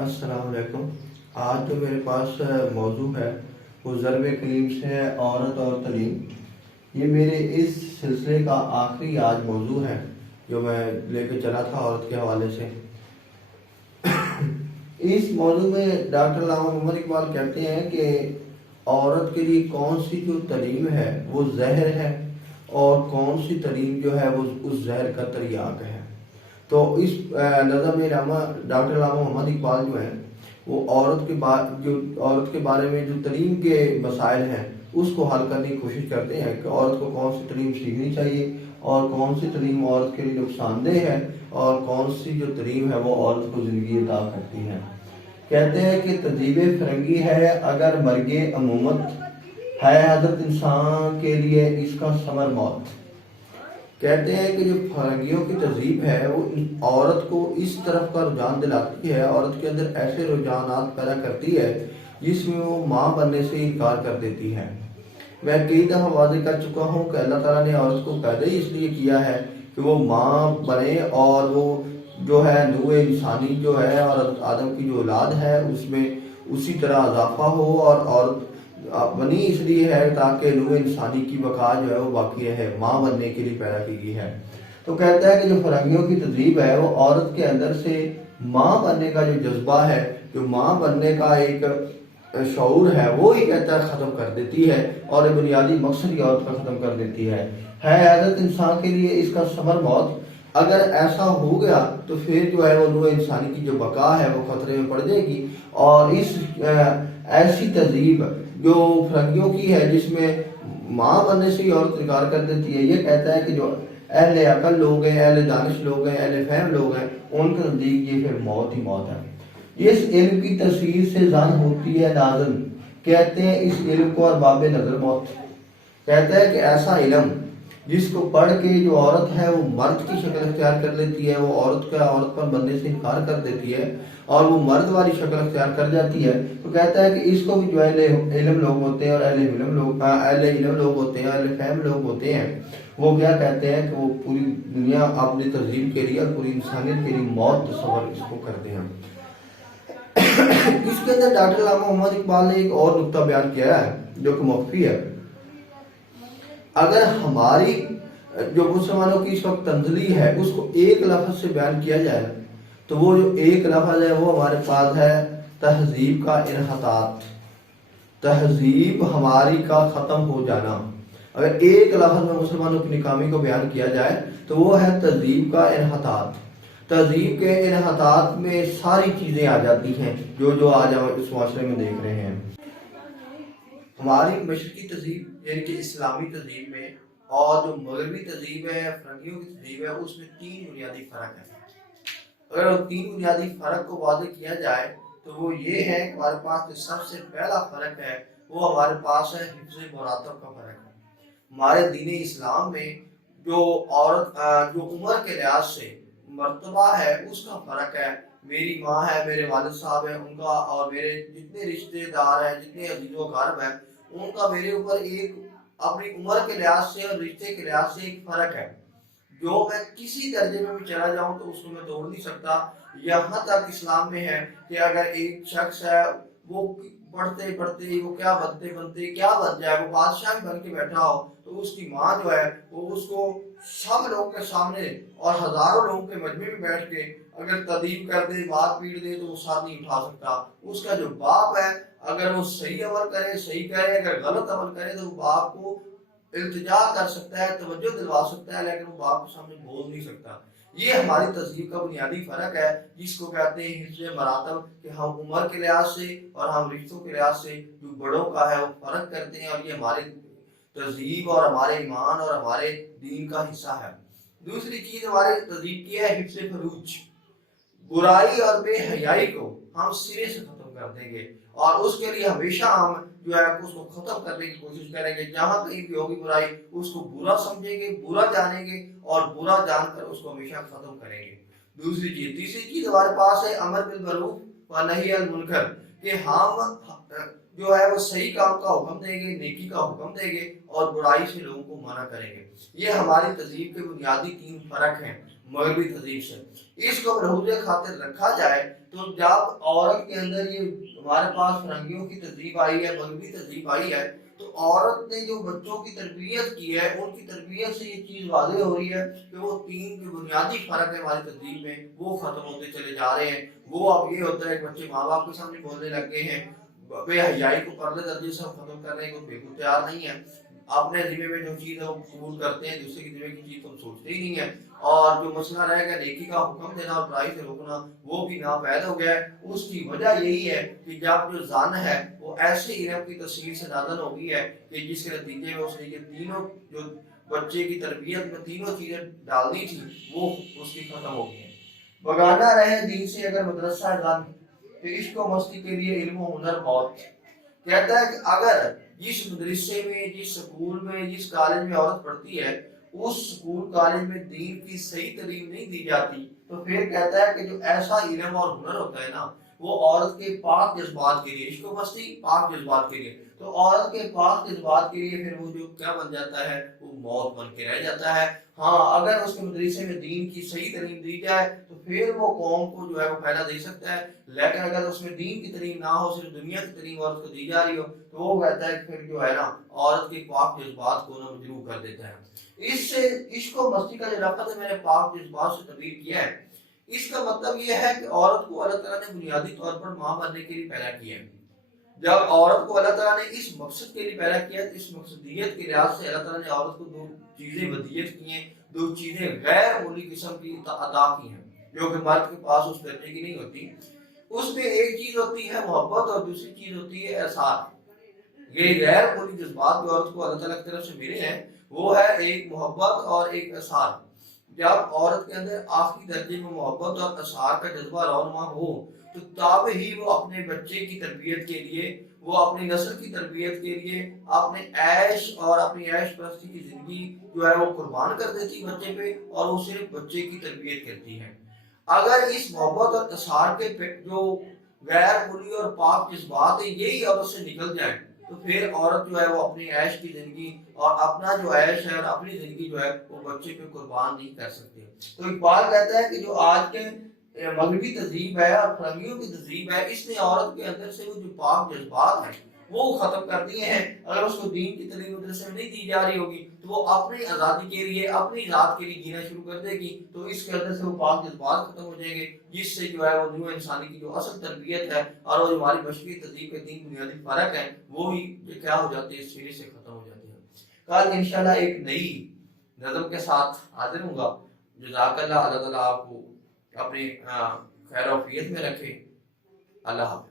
السلام علیکم۔ آج جو میرے پاس موضوع ہے وہ ضرب کلیم سے عورت اور تعلیم۔ یہ میرے اس سلسلے کا آخری آج موضوع ہے جو میں لے کے چلا تھا عورت کے حوالے سے۔ اس موضوع میں ڈاکٹر علامہ محمد اقبال کہتے ہیں کہ عورت کے لیے کون سی جو تعلیم ہے وہ زہر ہے اور کون سی تعلیم جو ہے وہ اس زہر کا تریاق ہے۔ تو اس نظم علامہ ڈاکٹر علامہ محمد اقبال جو ہیں وہ عورت کے بارے میں جو تعلیم کے مسائل ہیں اس کو حل کرنے کی کوشش کرتے ہیں کہ عورت کو کون سی تعلیم سیکھنی چاہیے اور کون سی تعلیم عورت کے لیے نقصان دہ ہے اور کون سی جو تعلیم ہے وہ عورت کو زندگی عطا کرتی ہے۔ کہتے ہیں کہ تہذیب فرنگی ہے اگر مرگ امومت ہے حضرت انسان کے لیے اس کا ثمر موت۔ کہتے ہیں کہ جو فرنگیوں کی تہذیب ہے وہ عورت کو اس طرف کا رجحان دلاتی ہے، عورت کے اندر ایسے رجحانات پیدا کرتی ہے جس میں وہ ماں بننے سے انکار کر دیتی ہے۔ میں کئی دفعہ واضح کر چکا ہوں کہ اللہ تعالیٰ نے عورت کو پیدا ہی اس لیے کیا ہے کہ وہ ماں بنے اور وہ جو ہے نوع انسانی جو ہے اور آدم کی جو اولاد ہے اس میں اسی طرح اضافہ ہو، اور عورت بنی اس لیے ہے تاکہ نوع انسانی کی بقا جو ہے وہ باقی رہے، ماں بننے کے لیے پیدا کی گئی ہے۔ تو کہتا ہے کہ جو فرنگیوں کی تہذیب ہے وہ عورت کے اندر سے ماں بننے کا جو جذبہ ہے، جو ماں بننے کا ایک شعور ہے، وہ ہی کہتا ہے ختم کر دیتی ہے اور بنیادی مقصد ہی عورت کا ختم کر دیتی ہے حضرت انسان کے لیے اس کا ثمر موت۔ اگر ایسا ہو گیا تو پھر جو ہے وہ نوع انسانی کی جو بقا ہے وہ خطرے میں پڑ جائے گی، اور اس ایسی تہذیب جو فرنگیوں کی ہے جس میں ماں بننے سے ہی عورت انکار کر دیتی ہے، یہ کہتا ہے کہ جو اہل عقل لوگ ہیں، اہل دانش لوگ ہیں، اہل فہم لوگ ہیں، ان کے نزدیک یہ پھر موت ہی موت ہے۔ اس علم کی تصویر سے زن ہوتی ہے نازن، کہتے ہیں اس علم کو ارباب نظر موت۔ کہتا ہے کہ ایسا علم جس کو پڑھ کے جو عورت ہے وہ مرد کی شکل اختیار کر لیتی ہے، وہ عورت پر بننے سے انکار کر دیتی ہے اور وہ مرد والی شکل اختیار کر جاتی ہے، تو کہتا ہے کہ اس کو بھی جو اہل علم لوگ ہوتے ہیں اور اہل علم لوگ ہوتے ہیں، اہل فہم لوگ ہوتے ہیں، وہ کیا کہتے ہیں کہ وہ پوری دنیا اپنی تہذیب کے لیے اور پوری انسانیت کے لیے موت تصور اس کو کرتے ہیں۔ اس کے اندر ڈاکٹر علامہ محمد اقبال نے ایک اور نقطہ بیان کیا ہے جو کہ مخفی ہے۔ اگر ہماری جو مسلمانوں کی اس وقت تنزلی ہے اس کو ایک لفظ سے بیان کیا جائے تو وہ جو ایک لفظ ہے وہ ہمارے پاس ہے تہذیب کا انحطاط، تہذیب ہماری کا ختم ہو جانا۔ اگر ایک لفظ میں مسلمانوں کی ناکامی کو بیان کیا جائے تو وہ ہے تہذیب کا انحطاط۔ تہذیب کے انحطاط میں ساری چیزیں آ جاتی ہیں جو آج ہم اس معاشرے میں دیکھ رہے ہیں۔ ہماری مشرقی تہذیب یعنی کہ اسلامی تہذیب میں اور جو مغربی تہذیب ہے، فرنگیوں کی تہذیب ہے، اس میں تین بنیادی فرق ہے۔ اگر وہ تین بنیادی فرق کو واضح کیا جائے تو وہ یہ ہے کہ ہمارے پاس جو سب سے پہلا فرق ہے وہ ہمارے پاس ہے حفظ مراتب کا فرق ہے۔ ہمارے دین اسلام میں جو عورت جو عمر کے لحاظ سے مرتبہ ہے اس کا فرق ہے۔ میری ماں ہے، میرے والد صاحب ہیں، ان کا اور میرے جتنے رشتے دار ہیں، جتنے عزیز و اقارب ہیں، ان کا میرے اوپر ایک اپنی عمر کے لحاظ سے اور رشتے کے لحاظ سے ایک فرق ہے جو میں کسی درجے میں بھی چلا جاؤں تو اس کو میں توڑ نہیں سکتا۔ یہاں تک اسلام میں ہے کہ اگر ایک شخص ہے وہ پڑھتے پڑھتے وہ کیا بنتے بنتے کیا بن جائے، وہ بادشاہ بھی بن کے بیٹھا ہو تو اس کی ماں جو ہے وہ اس کو سب لوگ کے سامنے اور ہزاروں لوگوں کے مجمع میں بیٹھ کے اگر تدیب کر دے، بات پیٹ دے تو وہ ساتھ نہیں اٹھا سکتا۔ اس کا جو باپ ہے اگر وہ صحیح عمل کرے، صحیح کرے، اگر غلط عمل کرے تو وہ باپ کو التجا کر سکتا ہے، توجہ دلوا سکتا ہے، لیکن وہ باپ کے سامنے بول نہیں سکتا۔ یہ ہماری تہذیب کا بنیادی فرق ہے جس کو کہتے ہیں حفظ مراتب، کہ ہم عمر کے لحاظ سے اور ہم رشتوں کے لحاظ سے جو بڑوں کا ہے وہ فرق کرتے ہیں، اور یہ ہمارے تہذیب اور ہمارے ایمان اور ہمارے دین کا حصہ ہے۔ دوسری چیز ہمارے تہذیب کی ہے حفظ فروج، برائی اور بے حیائی کو ہم سرے سے ختم کر دیں گے، اور اس کے لیے ہمیشہ ہم جو ہے اس کو ختم کرنے کی کوشش کریں گے۔ جہاں کہیں بھی ہوگی برائی اس کو برا سمجھیں گے، برا جانیں گے اور برا جان کر اس کو ہمیشہ ختم کریں گے۔ دوسری چیز، تیسری چیز ہمارے پاس ہے امر بالمعروف و نہی عن المنکر، کہ ہم جو ہے وہ صحیح کام کا حکم دیں گے، نیکی کا حکم دیں گے اور برائی سے لوگوں کو منع کریں گے۔ یہ ہماری تہذیب کے بنیادی 3 فرق ہیں مغربی تہذیب سے۔ اس کو ملحوظ خاطر رکھا جائے تو جب عورت کے اندر یہ ہمارے پاس فرنگیوں کی تہذیب آئی ہے، مغربی تہذیب آئی ہے، تو عورت نے جو بچوں کی تربیت کی ہے، ان کی تربیت سے یہ چیز واضح ہو رہی ہے کہ وہ 3 جو بنیادی فرق ہے ہماری تہذیب میں وہ ختم ہوتے چلے جا رہے ہیں۔ وہ اب یہ ہوتا ہے کہ بچے ماں باپ کے سامنے بولنے لگ گئے ہیں، بے حیائی کو پردے درجے سے ختم کرنے کو بالکل تیار نہیں ہے، اپنے ذمہ میں جو چیز ہے وہ قبول کرتے ہیں، دوسرے کے ذمہ کی چیز تو سوچتے ہی نہیں ہے، اور جو مسئلہ رہ گیا نیکی کا حکم دینا اور برائی سے روکنا وہ بھی ناپید ہو گیا ہے۔ اس کی وجہ یہی ہے کہ جب جو زن ہے وہ ایسے علم کی تشکیل سے نازل ہو گئی ہے کہ جس کے نتیجے میں اس نے یہ تینوں جو بچے کی تربیت میں تینوں چیزیں ڈالنی تھی وہ اس کی ختم ہو گئی ہیں۔ بگانا رہے دین سے اگر مدرسہ زن تو عشق و مستی کے لیے علم و ہنر موت۔ کہتا ہے کہ اگر جس مدرسے میں، جس سکول میں، جس کالج میں عورت پڑھتی ہے، اس سکول کالج میں دین کی صحیح تعلیم نہیں دی جاتی تو پھر کہتا ہے کہ جو ایسا علم اور ہنر ہوتا ہے نا وہ عورت کے پاک جذبات کے لیے، عشق و مستی پاک جذبات کے لیے، تو عورت کے پاک جذبات کے لیے پھر وہ جو کیا بن جاتا ہے وہ موت بن کے رہ جاتا ہے۔ ہاں اگر اس کے مدرسے میں دین کی صحیح تعلیم دی جائے تو پھر وہ قوم کو جو ہے وہ پھیلا دے سکتا ہے، لیکن اگر اس میں دین کی تعلیم نہ ہو، صرف دنیا کی تعلیم عورت کو دی جا رہی ہو تو وہ کہتا ہے کہ پھر جو ہے نا عورت کے پاک جذبات کو نا مجروح کر دیتا ہے۔ اس سے عشق و مستی کا جو لفظ ہے میں نے پاک جذبات سے تعبیر کیا ہے، اس کا مطلب یہ ہے کہ عورت کو اللہ تعالیٰ نے بنیادی طور پر ماں بننے کے لیے پیدا کیا ہے۔ جب عورت کو اللہ تعالیٰ نے اس مقصد کے لیے پیدا کیا، اس مقصدیت کے لحاظ سے اللہ تعالیٰ نے عورت کو 2 چیزیں ودیت کی ہیں، 2 چیزیں غیر معمولی قسم کی عطا کی ہیں جو کہ مرد کے پاس اس درجے کی نہیں ہوتی۔ اس میں ایک چیز ہوتی ہے محبت اور دوسری چیز ہوتی ہے احساس۔ یہ غیر معمولی جذبات جو عورت کو اللہ تعالیٰ کی طرف سے ملے ہیں وہ ہے ایک محبت اور ایک احساس۔ جب عورت کے اندر آخری درجے میں محبت اور احساس کا جذبہ رونما ہو تو تب ہی وہ اپنے بچے کی تربیت کے لیے، وہ اپنی نسل کی تربیت کے لیے اپنے عیش اور اپنی عیش پرستی کی زندگی جو ہے وہ قربان کر دیتی بچے پہ، اور وہ صرف بچے کی تربیت کرتی ہے۔ اگر اس محبت اور اثار کے جو غیر معمولی اور پاک جذبات ہیں یہی عورت سے نکل جائیں تو پھر عورت جو ہے وہ اپنی عیش کی زندگی اور اپنا جو عیش ہے اور اپنی زندگی جو ہے وہ بچے پہ قربان نہیں کر سکتے۔ تو اقبال کہتا ہے کہ جو آج کے مغربی تہذیب ہے اور فرنگیوں کی تہذیب ہے، اس نے عورت کے اندر سے وہ جو پاک جذبات ہیں وہ ختم کر دیے ہیں۔ اگر اس کو دین کی تعلیم مدرسے میں نہیں دی جا رہی ہوگی تو وہ اپنی آزادی کے لیے، اپنی ذات کے لیے جینا شروع کر دے گی، تو اس کے اندر سے وہ پاک جذبات ختم ہو جائیں گے، جس سے جو ہے وہ نیو انسانی کی جو اصل تربیت ہے اور وہ جو ہماری بشری تہذیب کے 3 بنیادی فرق ہیں وہ ہی کیا ہو جاتے ہیں، سرے سے ختم ہو جاتے ہیں۔ کل انشاءاللہ ایک نئی نظم کے ساتھ حاضر ہوں گا۔ جزاک اللہ، اللہ تعالیٰ آپ کو اپنی خیر و عافیت میں رکھے۔ اللہ حافظ۔